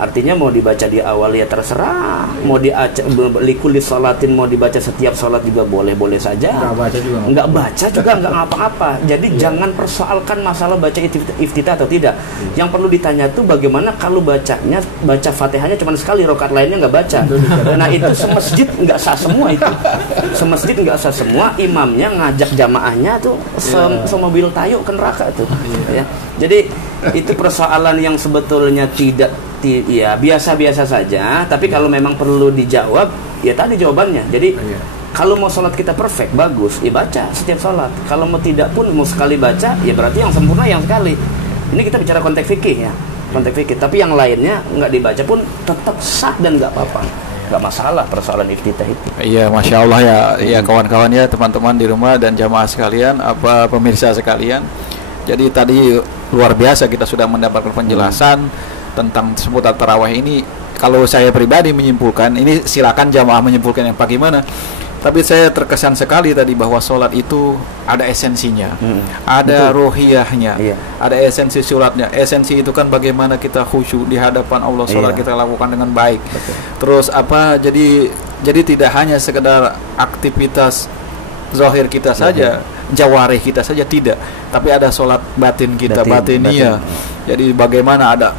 Artinya mau dibaca di awal ya terserah, mau likulis sholatin mau dibaca setiap sholat juga boleh-boleh saja. Nggak baca juga nggak apa-apa. Jadi jangan persoalkan masalah baca iftitah atau tidak. Yang perlu ditanya tuh bagaimana kalau baca Fatihahnya cuma sekali, rakaat lainnya nggak baca. Nah itu semasjid nggak sah semua itu. Semasjid nggak sah semua, imamnya ngajak jamaahnya tuh semobil tayo ke neraka tuh. Ya. Jadi itu persoalan yang sebetulnya ya biasa-biasa saja, tapi kalau memang perlu dijawab, ya tadi jawabannya. Jadi kalau mau sholat kita perfect, bagus, ya baca setiap sholat. Kalau mau tidak pun, mau sekali baca, ya berarti yang sempurna yang sekali. Ini kita bicara konteks fikih ya, konteks fikih. Tapi yang lainnya nggak dibaca pun tetap sah dan nggak apa-apa, nggak masalah persoalan iftitah itu. Iya, masya Allah ya, ya kawan-kawan ya, teman-teman di rumah dan jamaah sekalian, pemirsa sekalian. Jadi tadi luar biasa kita sudah mendapatkan penjelasan tentang seputar tarawih ini. Kalau saya pribadi menyimpulkan, ini silakan jamaah menyimpulkan yang bagaimana. Tapi saya terkesan sekali tadi bahwa sholat itu ada esensinya, ada ruhiyahnya, ada esensi sholatnya. Esensi itu kan bagaimana kita khusyuk di hadapan Allah, sholat kita lakukan dengan baik. Terus jadi tidak hanya sekedar aktivitas zahir kita saja, jawarih kita saja, tidak, tapi ada sholat batin kita, batiniyah. Jadi bagaimana ada,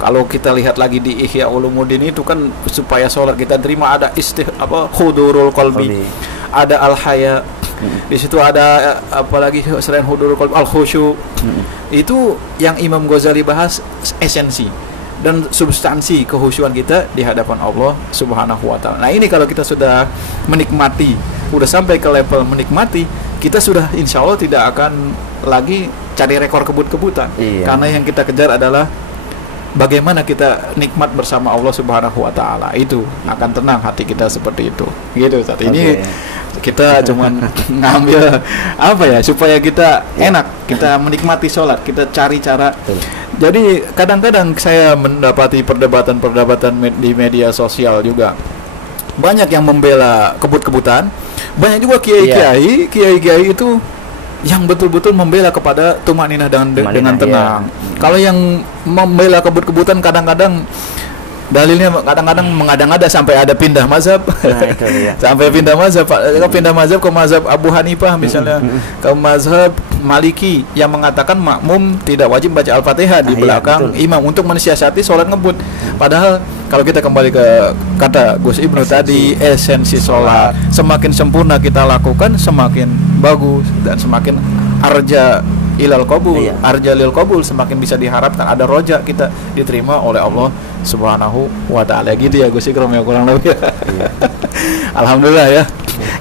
kalau kita lihat lagi di Ihya Ulumuddin itu kan supaya sholat kita terima ada hudurul qalbi, ada al-haya, di situ ada apalagi selain hudurul qalbi, al-khusyu. Itu yang Imam Ghazali bahas, esensi dan substansi kehusyuan kita di hadapan Allah Subhanahu wa taala. Nah, ini kalau kita sudah menikmati, udah sampai ke level menikmati, kita sudah insya Allah tidak akan lagi cari rekor kebut-kebutan. Karena yang kita kejar adalah bagaimana kita nikmat bersama Allah Subhanahu wa taala. Itu akan tenang hati kita seperti itu. Gitu saat ini kita cuman ngambil supaya kita enak, kita menikmati sholat, kita cari cara. Jadi kadang-kadang saya mendapati perdebatan di media sosial juga, banyak yang membela kebut-kebutan, banyak juga kiai-kiai itu yang betul-betul membela kepada tumaninah dengan tenang. Kalau yang membela kebut-kebutan kadang-kadang dalilnya mengada-ngada sampai ada pindah mazhab. Sampai pindah mazhab ke mazhab Abu Hanifah misalnya, ke mazhab Maliki yang mengatakan makmum tidak wajib baca Al-Fatihah di belakang imam untuk mensiasati sholat ngebut. Padahal kalau kita kembali ke kata Gus Ibnu tadi, esensi sholat semakin sempurna kita lakukan, semakin bagus dan semakin arja ilal qabul, arja lil qabul, semakin bisa diharapkan ada roja kita diterima oleh Allah Subhanahu wa taala. Gitu ya Gus Ikram ya, kurang lebih. Alhamdulillah ya.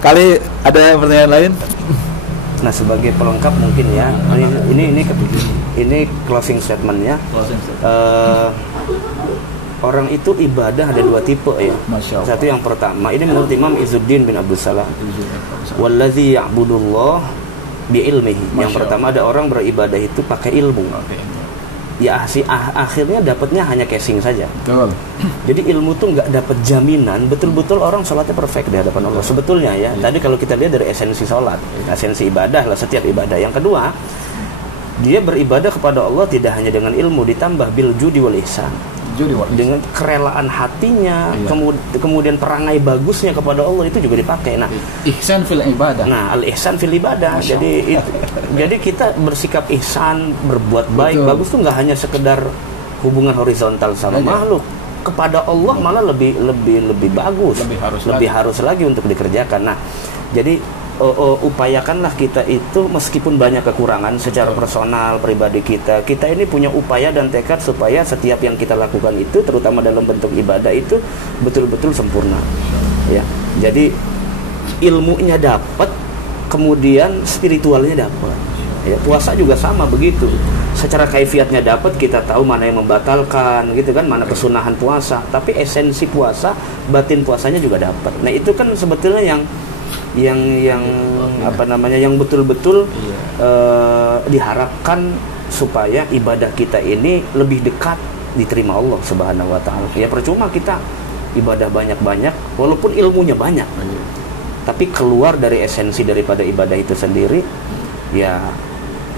Kali ada pertanyaan lain? Nah, sebagai pelengkap mungkin ya, ini closing statementnya. Orang itu ibadah ada dua tipe ya. Satu yang pertama, ini menurut Imam Izzuddin bin Abdul Salam, wallazi ya'budullah bi'ilmihi. Yang pertama, ada orang beribadah itu pakai ilmu. Ya akhirnya dapatnya hanya casing saja. Betul. Jadi ilmu tuh nggak dapat jaminan betul-betul orang sholatnya perfect di hadapan Allah. Sebetulnya ya, tadi kalau kita lihat dari esensi sholat, esensi ibadah lah, setiap ibadah. Yang kedua, dia beribadah kepada Allah tidak hanya dengan ilmu, ditambah bil judi wal ihsan, dengan kerelaan hatinya, kemudian perangai bagusnya kepada Allah itu juga dipakai. Nah, ihsan fil ibadah. Nah, al ihsan fil ibadah. Jadi kita bersikap ihsan, berbuat baik, bagus tuh nggak hanya sekedar hubungan horizontal sama makhluk, kepada Allah malah lebih bagus, lebih harus lagi untuk dikerjakan. Nah, jadi upayakanlah kita itu meskipun banyak kekurangan secara personal pribadi kita ini punya upaya dan tekad supaya setiap yang kita lakukan itu, terutama dalam bentuk ibadah itu, betul-betul sempurna ya. Jadi ilmunya dapat, kemudian spiritualnya dapat Ya, puasa juga sama begitu. Secara kaifiatnya dapat, kita tahu mana yang membatalkan, gitu kan, mana kesunahan puasa. Tapi esensi puasa, batin puasanya juga dapat. Nah itu kan sebetulnya yang apa namanya, yang betul-betul diharapkan supaya ibadah kita ini lebih dekat diterima Allah Subhanahu wa taala. Ya percuma kita ibadah banyak-banyak walaupun ilmunya banyak. Tapi keluar dari esensi daripada ibadah itu sendiri, ya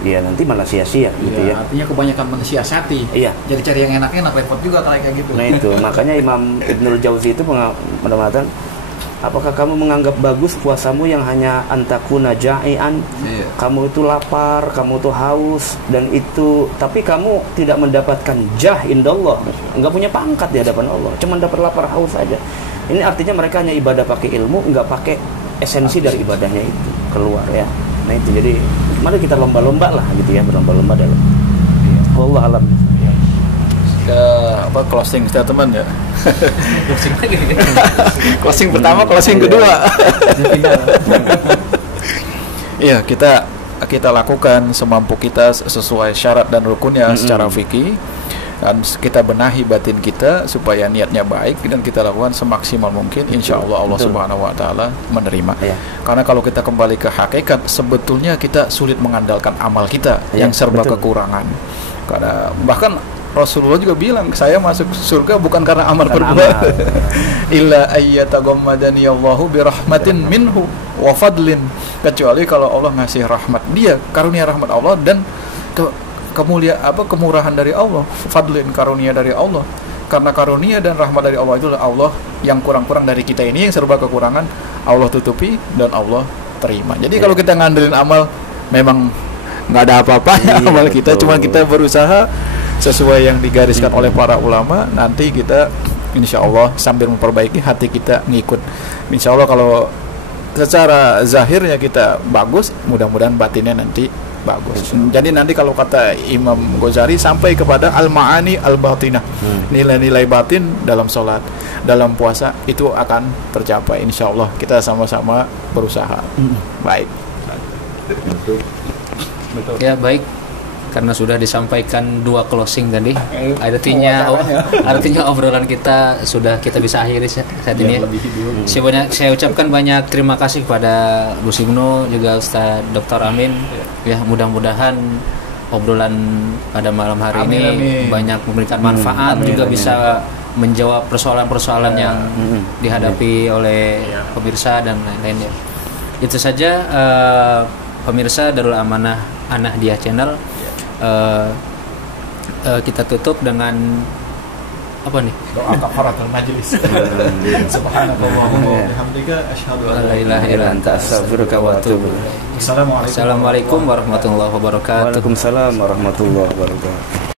nanti malah sia-sia gitu ya. Artinya kebanyakan mensiasati. Iya. Jadi cari yang enak-enak, repot juga kayak gitu. Nah itu, makanya Imam Ibnul Jauzi itu mengatakan, apakah kamu menganggap bagus puasamu yang hanya antakuna ja'ian, kamu itu lapar, kamu itu haus, dan itu, tapi kamu tidak mendapatkan jah indallah, enggak punya pangkat di hadapan Allah, cuma dapat lapar haus saja. Ini artinya mereka hanya ibadah pakai ilmu, enggak pakai esensi dari ibadahnya itu keluar ya. Nah itu, jadi mari kita lomba-lomba lah gitu ya, berlomba-lomba dalam. Wallah alam. Closing statement ya. Closing lagi. Closing pertama, closing kedua. Iya, kita lakukan semampu kita sesuai syarat dan rukunnya secara fikih, dan kita benahi batin kita supaya niatnya baik, dan kita lakukan semaksimal mungkin. Insya Allah Allah Subhanahu Wa Taala menerima. Karena kalau kita kembali ke hakikat, sebetulnya kita sulit mengandalkan amal kita yang serba kekurangan. Karena bahkan Rasulullah juga bilang, saya masuk surga bukan karena amal perbuatan. Illa ayyataghammadani Allahu birahmatin minhu wa fadlin. Kecuali kalau Allah ngasih rahmat dia, karunia rahmat Allah, dan kemurahan dari Allah, fadlin, karunia dari Allah. Karena karunia dan rahmat dari Allah itulah Allah yang kurang-kurang dari kita ini, yang serba kekurangan, Allah tutupi dan Allah terima. Jadi kalau kita ngandelin amal, memang nggak ada apa-apanya amal kita, cuma kita berusaha sesuai yang digariskan oleh para ulama. Nanti kita insya Allah sambil memperbaiki hati kita ngikut. Insya Allah kalau secara zahirnya kita bagus, mudah-mudahan batinnya nanti bagus. Jadi nanti kalau kata Imam Ghazali, sampai kepada al-ma'ani al-batinah, nilai-nilai batin dalam sholat, dalam puasa itu akan tercapai. Insya Allah kita sama-sama berusaha. Baik. Betul. Ya baik, karena sudah disampaikan 2 closing tadi, artinya obrolan kita sudah kita bisa akhiri saat ini. Saya ucapkan banyak terima kasih kepada Gus Ibnu, juga Ustaz Dr. Amin. Ya mudah-mudahan obrolan pada malam hari ini banyak memberikan manfaat, juga bisa menjawab persoalan-persoalan yang dihadapi oleh pemirsa dan lain-lainnya. Itu saja pemirsa Darul Amanah An-Nahdiyah Channel. Kita tutup dengan apa nih? Doa kafaratul majlis. Subhanakallahumma wa bihamdika asyhadu an la ilaha illa anta astaghfiruka wa atubu ilaik. Assalamualaikum warahmatullahi wabarakatuh. Waalaikumsalam warahmatullahi wabarakatuh.